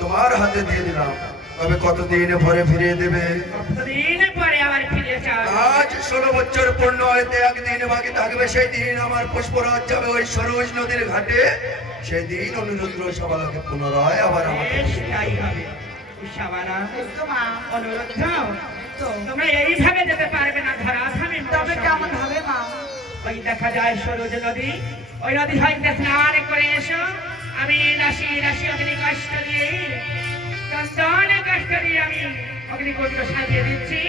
তোমার হাতে দিয়ে দিলাম, তবে কতদিন পরে ফিরিয়ে দেবে? আজ 16 বছর পূর্ণ হইতে একদিন বাকি থাকবে, সেই দিন আমার পুষ্পরাজ যাবে ওই সরোজ নদীর ঘাটে। সেই দিন অনুরুদ্র সবালাকে পুনরায় আবার আমাকে তোমরা এইভাবে যেতে পারবে না ধরাধামে। তবে কেমন হবে মা? ওই দেখা যায় সরোজ নদী, ওই নদী হইতে স্নান করে এসো। আমি রাশি রাশি অগ্নি কষ্ট দিয়ে চন্দনে কষ্ট দিয়ে আমি অগ্নিকুণ্ড সাজিয়ে দিচ্ছি।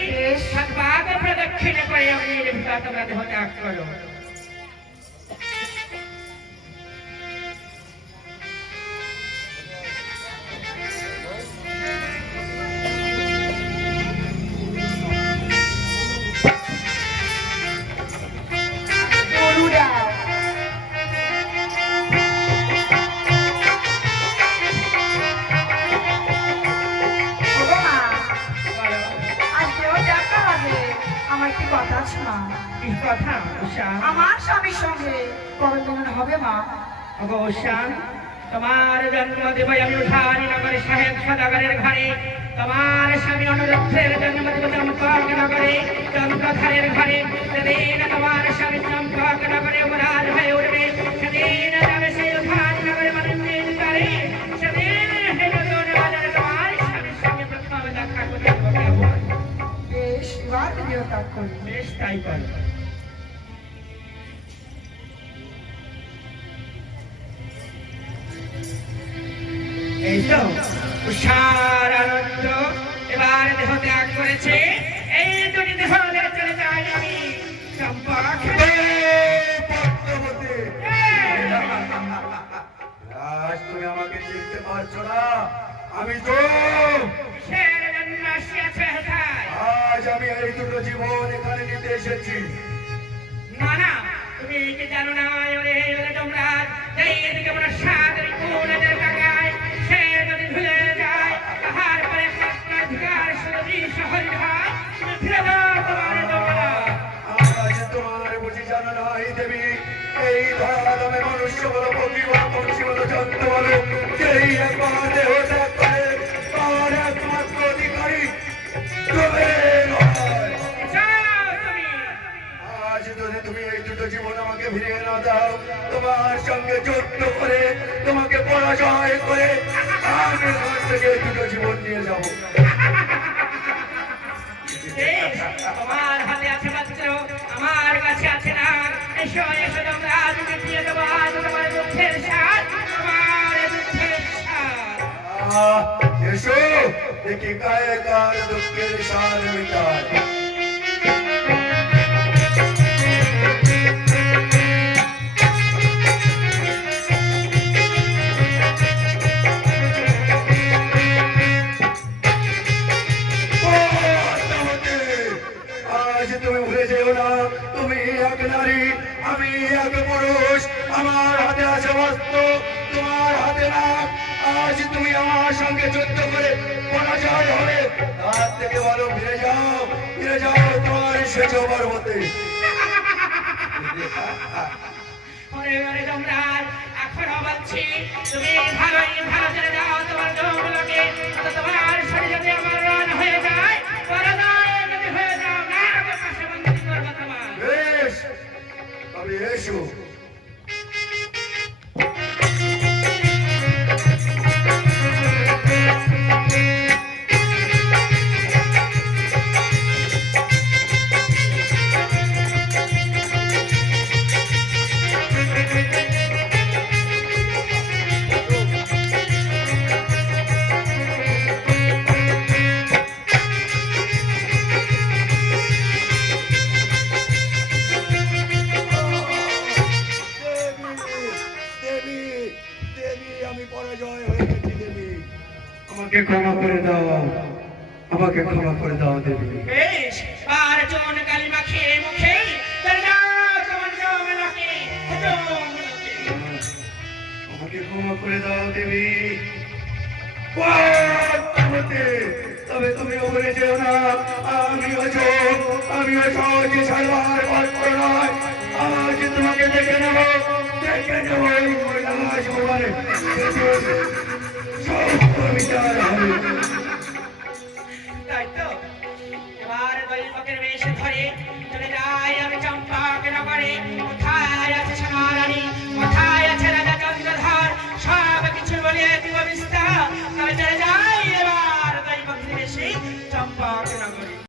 ভাগ প্রদক্ষিণে করে অগ্নির ভিতর তোমরা দেহ ত্যাগ করো। মা। কি কথা উষা? আমার স্বামীর সঙ্গে কবে মিলন হবে মা? ওগো উষা, তোমার জন্ম দেব আমি উঠানি নগরে সাহেব সদাগরের ঘরে। তোমার স্বামী অনুরুদ্ধের জন্ম দেব চম্পক নগরে চন্দ্রধারের ঘরে। সেদিন তোমার স্বামী চম্পক নগরে অপরাধ হয়ে উঠবে। সেদিন যাবে সেই উঠানি নগরে মানুষের দ্বারে। সেদিন হেমদুর বাজারে তোমার স্বামীর সঙ্গে প্রথম দেখা করতে হবে। বেশ, এবার তুমিও তা করবে। বেশ তাই করো। এই তো উষার আনন্দ এবার দেহ ত্যাগ করেছে। এই দুটি দেহ নিয়ে চলে যাই আমি চম্পক। পদ্মাবতী, আজ তুমি আমাকে চিনতে পারছো না? আমি তো কিসের জন্য আসিয়াছে কোথায়? আজ আমি এই দুটো জীবন এখানে নিতে এসেছি। না না, তুমি কি জানো না ওরে ওরে তোমরা এইদিকে আমরা সাগরী কোণেদের টাকায় সে যদি ভুলে যায় তাহার পরে অধিকার সুরভি শহর হয় তুমি ফিরে দাও তোমার তোমরা। আজ তোমার বুঝি জানা নাই দেবী, এই ধরা দামে মনুষ্য বলো, পক্ষী বলো, পক্ষী বলো, জন্তু বলো, যেই একবার দেহ ত্যাগ করে তার একমাত্র অধিকারী তুমি নয়। যাও তুমি। আজ যদি তুমি এই দুটো জীবন আমাকে ফিরিয়ে না দাও, তোমার সঙ্গে যুদ্ধ করে তোমাকে পরাজয় করে আমি ঘর থেকে এই দুটো জীবন নিয়ে যাবো। বেশ, তোমার হাতে আছে পাত্র, আমার কাছে আছে না। এসো এসো তোমরা আজ মিটিয়ে দেবো আজ তোমার দুঃখের স্বাদ, তোমার দুঃখের স্বাদ। এসো দেখি গায়ে কার দুঃখের সার মিটায়। আজ তুমি ভুলে যেও না, তুমি এক নারী, আমি এক পুরুষ। আমার হাতে আছে অস্ত্র, তোমার হাতে না। আজ তুমি আমার সঙ্গে যুদ্ধ করে পরাজয় হবে, তার থেকে ভালো ফিরে যাও, ফিরে যাও তোমার সেজ পর্বতে। ওরে ওরে তোমরা এখনো বলছি তুমি ভালোই ভালো চলে যাও তোমার লোকগুলোকে, তোমার শরীর যদি আমার রান হয়ে যায় পরাজয় যদি হয়ে যাও না আমাকে পাশে বন্দি করবো তোমার। বেশ, তবে এসো। দেবী, দেবী, আমি পরাজয় হয়ে গেছি দেবী, আমাকে ক্ষমা করে দাও, আমাকে ক্ষমা করে দাও দেবী। বেশ, আর চুন কালি মাখিয়ে মুখে চলে যাও তোমার জমলাকে জমলাকে। আমাকে ক্ষমা করে দাও দেবী। পদ্মাবতী, তবে তুমি ওপরে যেও না, আমিও সহজে সারবার পাত্র নয়। আজ তোমাকে দেখে নেব, দেখে নেব এই কৈলাস ভবনে সব বিচার হবে।